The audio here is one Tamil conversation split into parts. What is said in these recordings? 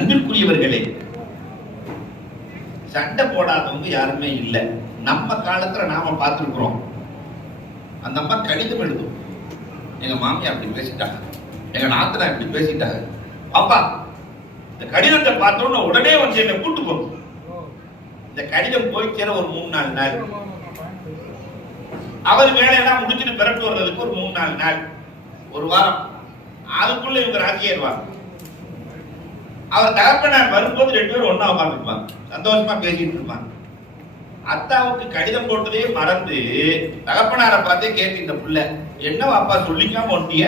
அன்பிற்குரியவர்களே, சண்டை போடாதவங்க யாருமே இல்லை. நம்ம காலத்துல நாம பார்த்திருக்கிறோம். அந்த அம்மா கடிதம் எழுதும், எங்க மாமியா அப்படி பேசிட்டாங்க, எங்க நாத்தனா இப்படி பேசிட்டாங்க, அப்பா இந்த கடிதத்தை பார்த்தோன்னு உடனே வந்து என்னை கூட்டு போகும். இந்த கடிதம் போய் சேர ஒரு 3-4 நாள், அவர் வேலையெல்லாம் முடிச்சுட்டு பிறட்டு வர்றதுக்கு ஒரு 3-4 நாள், ஒரு வாரம், அதுக்குள்ள இவங்க ராஜியேறுவாங்க. அவர் தகப்பனார் வரும்போது 2 பேரும் ஒன்னா உட்காந்துருப்பாங்க, சந்தோஷமா பேசிட்டு இருப்பாங்க. அத்தாவுக்கு கடிதம் போட்டதே மறந்து தகப்பனாரை பார்த்தே கேட்டு, இந்த பிள்ளை என்ன அப்பா சொல்லிக்காம ஒட்டிய,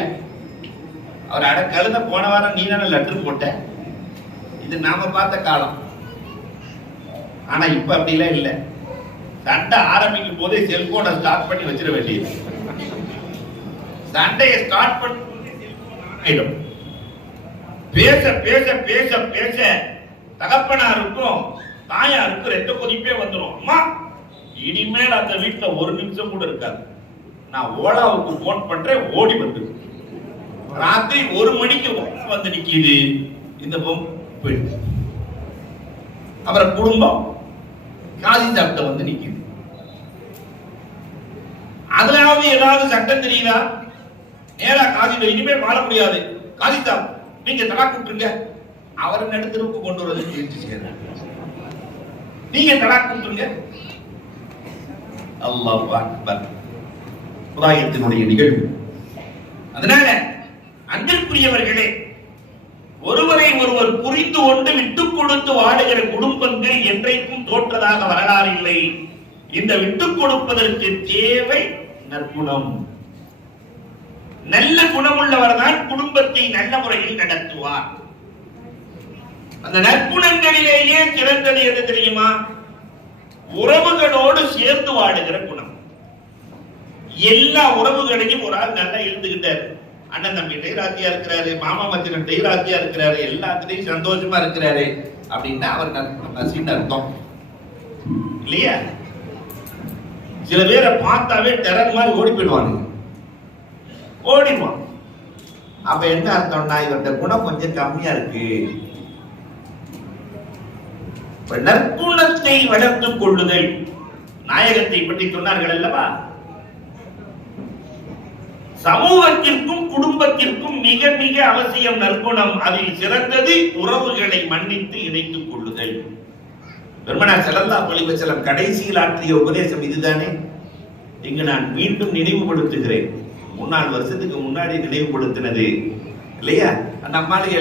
அவர் அட கழுத போன வாரம் நீ தானே லெட்டர் போட்ட. இது நாம பார்த்த காலம். ஆனா இப்ப அப்படிலாம் இல்லை. சண்டை ஆரம்பிக்கும் போதே செல்போனை ஸ்டார்ட் பண்ணி வச்சிட வேண்டியது. சண்டையை ஸ்டார்ட் பண்ணி பேச பேச பேச பேச தகப்பனாருக்கும் தாயாருக்கும் ரெட்ட கொதிப்பே வந்துடும். அம்மா இனிமேல் அந்த வீட்டுல ஒரு நிமிஷம் கூட இருக்காது. நான் ஓலாவுக்கு போன் பண்றேன், ஓடி வந்து ராத்திரி 1 மணிக்கு வந்து நிக்கிது இந்த பொம்பு. அப்புறம் குடும்பம் காசி சாப்பிட்ட வந்து நிக்குது. அதுலாவது ஏதாவது சட்டம் தெரியுதா? நேரா காசில இனிமேல் வாழ முடியாது, காசி சாப் நீங்க தலா கூப்பிட்டுருங்க. அவரை நடுத்தருக்கு கொண்டு வரது முயற்சி செய்யறாங்க. நீங்க தலா கூப்பிட்டுருங்க. அல்லாஹ் அக்பர். புராயத்தினுடைய நிகழ்வு. அதனால அன்பிற்குரியவர்களே, ஒருவரை ஒருவர் புரிந்து கொண்டு விட்டுக் கொடுத்து வாழுகிற குடும்பங்கள் என்றைக்கும் தோற்றதாக வரலாறு இல்லை. இந்த விட்டுக் கொடுப்பதற்கு தேவை நற்குணம். நல்ல குணமுள்ளவர் தான் குடும்பத்தை நல்ல முறையில் நடத்துவார். அந்த நற்குணங்களிலேயே சிறந்தது எது தெரியுமா? உறவுகளோடு சேர்ந்து வாழுகிற குணம். எல்லா உறவுகளையும் ஒரு ஆள் நல்லா எழுந்துகிட்டார். அண்ணன் தம்பி டைராத்தியா இருக்கிறாரு, மாமா மச்சன் டைராத்தியா இருக்கிறாரு, எல்லாத்துலயும் சந்தோஷமா இருக்கிறாரு அப்படின்னா அவர் நசின்னு அர்த்தம் இல்லையா? சில பேரை பார்த்தாவே டெரர் மாதிரி ஓடி போயிடுவாங்க, ஓடிடுவான். அப்ப என்ன அர்த்தம்னா இவருடைய குணம் கொஞ்சம் கம்மியா இருக்கு. நற்குணத்தை வளர்த்துக் கொள்ளுதல். நாயகத்தை பற்றி சொன்னார்கள் அல்லவா? சமூகத்திற்கும் குடும்பத்திற்கும் மிக மிக அவசியம் நற்குணம். அதில் சிறந்தது உறவுகளை மன்னித்து இணைத்துக் கொள்ளுதல். பெருமானார் ஸல்லல்லாஹு அலைஹி வஸல்லம் கடைசியில் ஆற்றிய உபதேசம் இதுதானே. இங்கு நான் மீண்டும் நினைவுபடுத்துகிறேன். 3-4 வருஷத்துக்கு முன்னாடி நினைவுபடுத்தினது இல்லையா? அந்த அம்மாளுக்கு